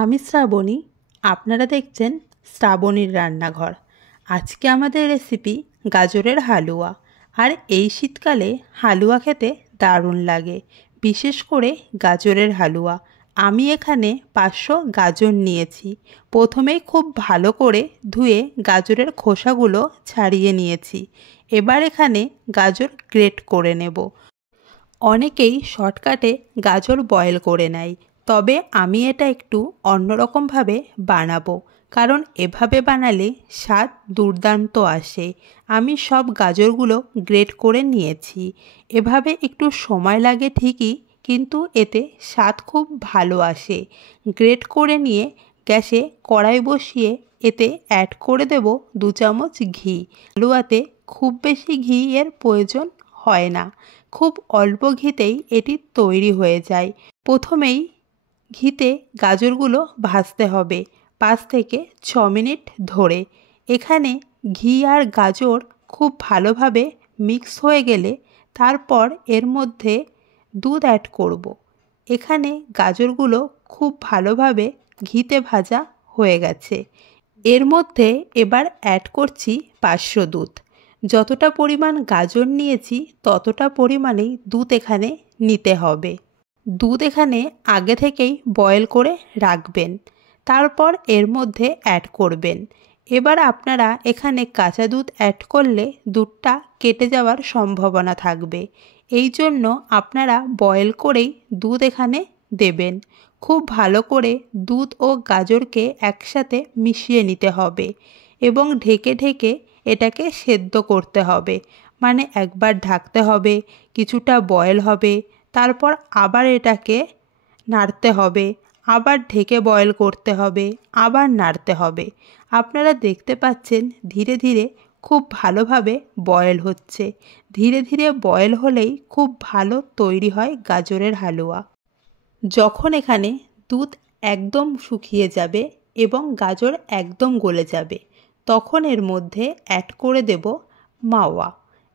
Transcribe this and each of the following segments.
আমি শ্রাবণী, আপনারা দেখছেন শ্রাবণীর রান্নাঘর। আজকে আমাদের রেসিপি গাজরের হালুয়া। আর এই শীতকালে হালুয়া খেতে দারুণ লাগে, বিশেষ করে গাজরের হালুয়া। আমি এখানে 500 গাজর নিয়েছি। প্রথমেই খুব ভালো করে ধুয়ে গাজরের খোসাগুলো ছাড়িয়ে নিয়েছি। এবার এখানে গাজর গ্রেট করে নেব। অনেকেই শর্টকাটে গাজর বয়েল করে নেয়, তবে আমি এটা একটু অন্যরকমভাবে বানাবো, কারণ এভাবে বানালে স্বাদ দুর্দান্ত আসে। আমি সব গাজরগুলো গ্রেট করে নিয়েছি। এভাবে একটু সময় লাগে ঠিকই, কিন্তু এতে স্বাদ খুব ভালো আসে। গ্রেট করে নিয়ে গ্যাসে কড়াই বসিয়ে এতে অ্যাড করে দেব 2 চামচ ঘি। হালুয়াতে খুব বেশি ঘি এর প্রয়োজন হয় না, খুব অল্প ঘিতেই এটি তৈরি হয়ে যায়। প্রথমেই ঘিতে গাজরগুলো ভাজতে হবে 5 থেকে 6 মিনিট ধরে। এখানে ঘি আর গাজর খুব ভালোভাবে মিক্স হয়ে গেলে তারপর এর মধ্যে দুধ অ্যাড করব। এখানে গাজরগুলো খুব ভালোভাবে ঘিতে ভাজা হয়ে গেছে। এর মধ্যে এবার অ্যাড করছি 500 দুধ। যতটা পরিমাণ গাজর নিয়েছি ততটা পরিমাণেই দুধ এখানে নিতে হবে। দুধ এখানে আগে থেকেই বয়েল করে রাখবেন, তারপর এর মধ্যে অ্যাড করবেন। এবার আপনারা এখানে কাঁচা দুধ অ্যাড করলে দুধটা কেটে যাওয়ার সম্ভাবনা থাকবে, এই জন্য আপনারা বয়েল করেই দুধ এখানে দেবেন। খুব ভালো করে দুধ ও গাজরকে একসাথে মিশিয়ে নিতে হবে এবং ঢেকে ঢেকে এটাকে সেদ্ধ করতে হবে। মানে একবার ঢাকতে হবে, কিছুটা বয়েল হবে, তারপর আবার এটাকে নাড়তে হবে, আবার ঢেকে বয়েল করতে হবে, আবার নাড়তে হবে। আপনারা দেখতে পাচ্ছেন ধীরে ধীরে খুব ভালোভাবে বয়েল হচ্ছে। ধীরে ধীরে বয়েল হলেই খুব ভালো তৈরি হয় গাজরের হালুয়া। যখন এখানে দুধ একদম শুকিয়ে যাবে এবং গাজর একদম গলে যাবে, তখন এর মধ্যে অ্যাড করে দেব মাওয়া।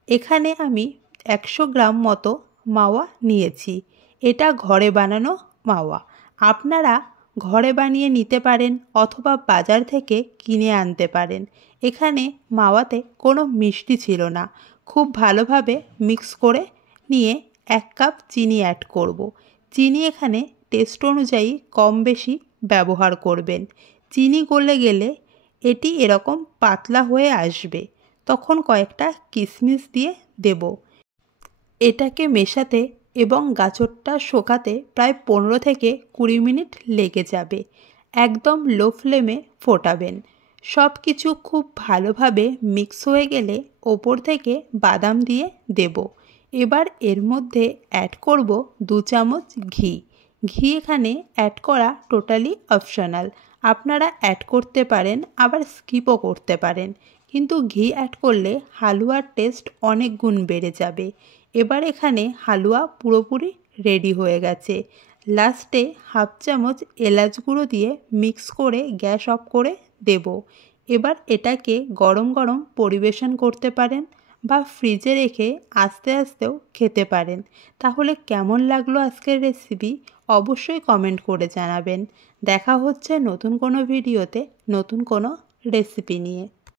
এখানে আমি 100 গ্রাম মতো মাওয়া নিয়েছি। এটা ঘরে বানানো মাওয়া। আপনারা ঘরে বানিয়ে নিতে পারেন অথবা বাজার থেকে কিনে আনতে পারেন। এখানে মাওয়াতে কোনো মিষ্টি ছিল না। খুব ভালোভাবে মিক্স করে নিয়ে 1 কাপ চিনি অ্যাড করব। চিনি এখানে টেস্ট অনুযায়ী কম বেশি ব্যবহার করবেন। চিনি গলে গেলে এটি এরকম পাতলা হয়ে আসবে, তখন কয়েকটা কিশমিশ দিয়ে দেব। এটাকে মেশাতে এবং গাজরটা শোকাতে প্রায় 15 থেকে 20 মিনিট লেগে যাবে। একদম লো ফ্লেমে ফোটাবেন। সব কিছু খুব ভালোভাবে মিক্স হয়ে গেলে ওপর থেকে বাদাম দিয়ে দেব। এবার এর মধ্যে অ্যাড করব 2 চামচ ঘি। ঘি এখানে অ্যাড করা টোটালি অপশনাল। আপনারা অ্যাড করতে পারেন, আবার স্কিপও করতে পারেন, কিন্তু ঘি অ্যাড করলে হালুয়ার টেস্ট অনেক গুণ বেড়ে যাবে। এবার এখানে হালুয়া পুরোপুরি রেডি হয়ে গেছে। লাস্টে 1/2 চামচ এলাচ গুঁড়ো দিয়ে মিক্স করে গ্যাস অফ করে দেব। এবার এটাকে গরম গরম পরিবেশন করতে পারেন বা ফ্রিজে রেখে আস্তে আস্তেও খেতে পারেন। তাহলে কেমন লাগলো আজকের রেসিপি অবশ্যই কমেন্ট করে জানাবেন। দেখা হচ্ছে নতুন কোনো ভিডিওতে নতুন কোনো রেসিপি নিয়ে।